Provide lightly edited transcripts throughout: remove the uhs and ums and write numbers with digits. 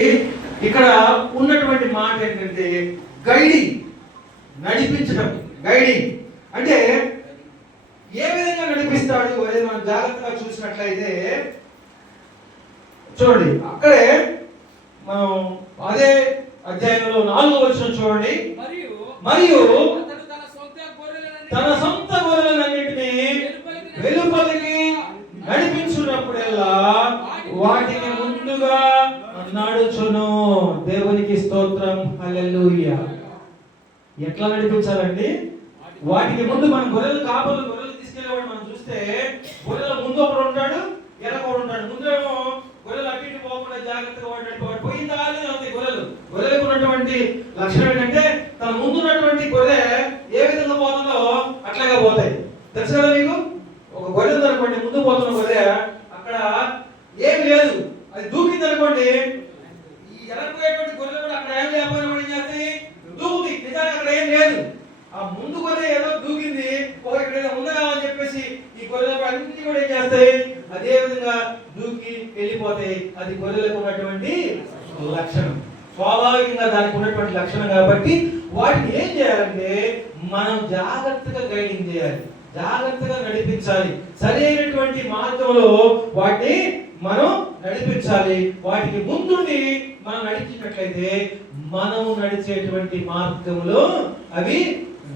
ఇక్కడ ఉన్నటువంటి మాట ఏంటంటే గైడింగ్, నడిపించడం. గైడింగ్ అంటే ఏ విధంగా నడిపిస్తాడు అనేది మనం జాగ్రత్తగా చూసినట్లయితే చూడండి, అక్కడే మనం అదే అధ్యాయంలో 4వ వచనం చూడండి. మరియు తన సొంత గొర్రెలన్నింటినీ వెలుపలికి నడిపించున్నప్పుడల్లా వాటికి ముందుగా నడుచును. దేవునికి స్తోత్రం, హల్లెలూయా. ఎట్లా నడిపించాలండి? వాటికి ముందు మనం గొర్రెలు తీసుకెళ్ళేవాడు మనం చూస్తే గొర్రెల ముందు ఒకడు ఉంటాడు, వెనక ఉంటాడు. ముందేమో గొర్రెలు అటు ఇటు పోకుండా జాగ్రత్తగా వాడు పోయిన తర్వాత అవుతాయి గొర్రెలకు ఉన్నటువంటి లక్షణం ఏంటంటే తన ముందు ఉన్నటువంటి గొర్రె ఏ విధంగా పోతుందో అట్లాగా పోతాయి. తెలుసు కదా మీకు? ఒక గొర్రె ఉందనుకోండి, ముందు పోతున్న గొర్రె అక్కడ ఏమి లేదు, అది దూకింది అనుకోండి, ఈ ఎనకపోయేటువంటి గొర్రెలు కూడా అక్కడ ఏం లేకపోయినా ఏం చేస్తాయి? దూకుతాయి. నిజానికి అక్కడ ఏం లేదు, ఆ ముందు గొర్రె ఏదో దూకింది, ఇక్కడ ఏదో ఉందా అని చెప్పేసి ఈ గొర్రెలు అన్నింటినీ కూడా ఏం చేస్తాయి? అదే విధంగా దూకి వెళ్ళిపోతాయి. అది గొర్రెలకు ఉన్నటువంటి లక్షణం, స్వాభావికంగా దానికి ఉన్నటువంటి లక్షణం. కాబట్టి వాటిని ఏం చేయాలంటే మనం జాగ్రత్తగా గైడింగ్ చేయాలి, జాగ్రత్తగా నడిపించాలి. సరైనటువంటి మార్గంలో వాటిని మనం నడిపించాలి. వాటికి ముందుండి మనం నడిచినట్లయితే మనము నడిచేటువంటి మార్గంలో అవి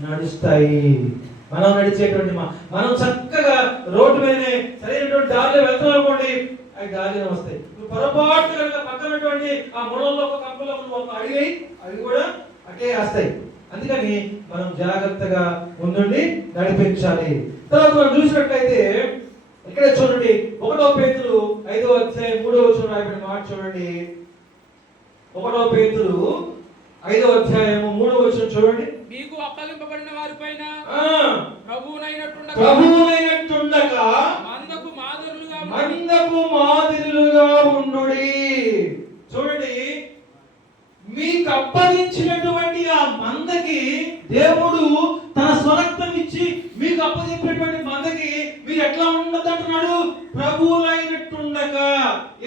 నడుస్తాయి. మనం నడిచేటువంటి మనం చక్కగా రోడ్డు మీదనే సరైనటువంటి దారిలో వెళ్తాం అనుకోండి, అవి దారిలో వస్తాయి. పొరపాటు కనుక పక్కనటువంటి ఆ ముళ్ళల్లో ఒక కంపలో ఒక అడిగి అవి కూడా అటే వస్తాయి. అందుకని మనం జాగ్రత్తగా ముందుండి నడిపించాలి. తర్వాత మనం చూసినట్లయితే ఇక్కడే చూడండి, 1 పేతురు 5వ అధ్యాయం 3వ వచనం రాయబడిన మాట చూడండి. 1 పేతురు 5వ అధ్యాయం 3వ వచనం చూడండి. మీకు అప్పగింపబడిన వారిపైన ప్రభువునైనట్టుండక మందకు మాదిరులుగా ఉండుడి. చూడండి, మీకు అప్పగించినటువంటి ఆ మందకి దేవుడు తన స్వరక్తం ఇచ్చి మీకు అప్పచెప్పినటువంటి మందకి మీరు ఎట్లా ఉండదంటున్నాడు? ప్రభువులైనట్టుండక,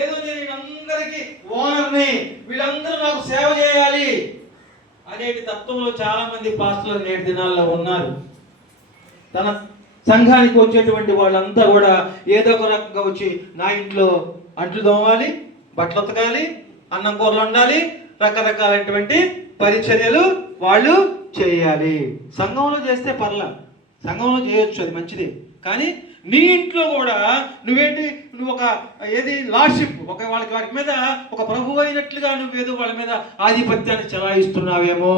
ఏదో నేను వీళ్ళందరికీ ఓనర్ని, వీళ్ళందరూ నాకు సేవ చేయాలి అనేటి తత్వంలో చాలా మంది పాస్టర్లు నేటి దినాల్లో ఉన్నారు. తన సంఘానికి వచ్చేటువంటి వాళ్ళంతా కూడా ఏదో ఒక రకంగా వచ్చి నా ఇంట్లో అంట్లు తోమాలి, బట్టలు ఉతకాలి, అన్నం కూరలు వండాలి, రకరకాలైనటువంటి పరిచర్యలు వాళ్ళు చేయాలి. సంఘంలో చేస్తే పర్లా, సంఘంలో చేయొచ్చు, అది మంచిది. కానీ నీ ఇంట్లో కూడా నువ్వు ఒక ఏది లార్డ్షిప్, వాటి మీద ఒక ప్రభు అయినట్లుగా నువ్వేదో వాళ్ళ మీద ఆధిపత్యాన్ని చెలాయిస్తున్నావేమో.